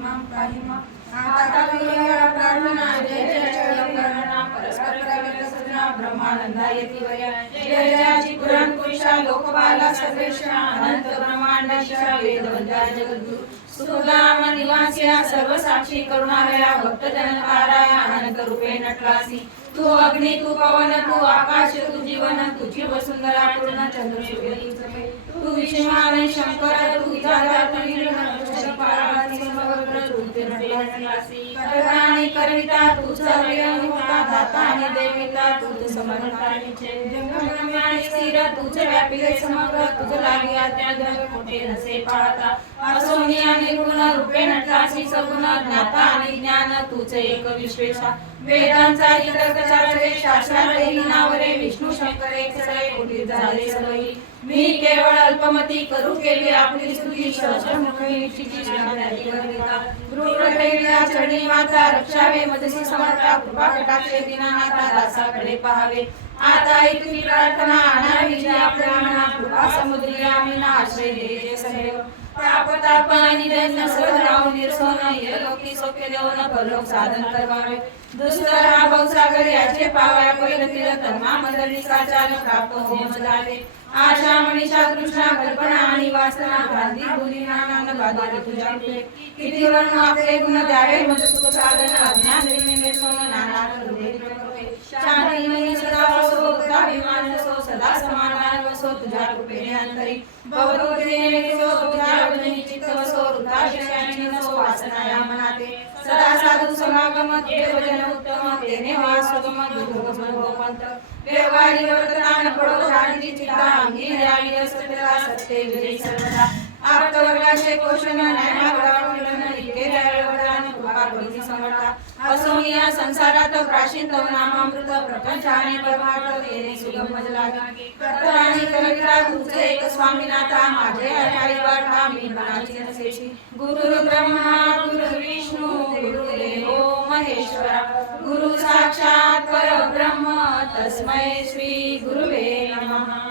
सर्वसाक्षी पाहि सुदाम निवासिया सर्व साक्षी करुणालया भक्त जनकाराया अनंत रूपे नटलासी। तू अग्नि तू पवन तू आकाश तू जीवन तुझी वसुंधरा पूर्ण चंद्रशुभ तू विष्णू शंकर तू विधाता तू पार्वती समग्र तू ते नटलासी करता आणि करविता तुझा होता दाता आणि देविता. तुझ समर्थानिचे जंगम आणि स्थिर तुझे व्यापिले समग्र. तुझ लागिया त्या जग मोठे नसे पाहता. असोनी आणि गुण रूपे नटलासी सगुण ज्ञाता आणि ज्ञान तुझे एक विश्वेषा वेदांचा इतर शास्त्राचे नावरे विष्णू शंकरे सगळे कोटी झाले सर्वही मी केवळ अल्पमती करू केली आपली स्तुती. सहस्रमुखी गृह चरणी माता रक्षावे मदसी समर्था कृपा कटाक्षे दिनानाथा दासाकडे पहावे. आता इथली प्रार्थना आणावी जी आपल्या समुद्री आम्ही ना आश्रय दे सदैव. पाप आणि दैन्य सर्व राव निर्सोन ये लोकी सोखे देऊन परलोक साधन करवावे. दुसरं हा भवसागर याचे पाव्या पहिलं तन्मा मंडळी साचार प्राप्त होम झाले आशा मनीषा तृष्णा कल्पना आणि वासना क्रांती बुरी नानान बाधा तुझ्या किती वर्ण आपले गुण द्यावे? मज सुख साधन अज्ञान निर्मिने सोन नाना करुणे शांती मनी सदा वसो अभिमान वसो सदा समाधान वसो तुझ्या कृपेने अंतरी भवदोदेने वसो तुझ्या वदनी चित्त वसो हृदयाशयाने वसो वासना मनाते सदा साधू समागम देवजन उत्तम तेने वास दुर्गम गोपंत व्यवहारी वर्तमान पडो राणी चित्ता अंगी न्यायी सत्यता सत्य विजयी सर्वदा आप्त वर्गाचे पोषण न्यायमार्गावरून इतके वरदान कृपा करुणी समर्था असोनिया संसारात प्राचीन नामामृत प्रपंचाने परमार्थ येणे सुगम मज लागे कर्तराणी तुझे एक स्वामीनाथा माझे हटाई वाटा मी मनाची नसेशी गुरु ब्रह्मा गुरु विष्णू गुरु देवो महेश्वरा. गुरु साक्षात परब्रह्म तस्मै श्री गुरुवे नमः.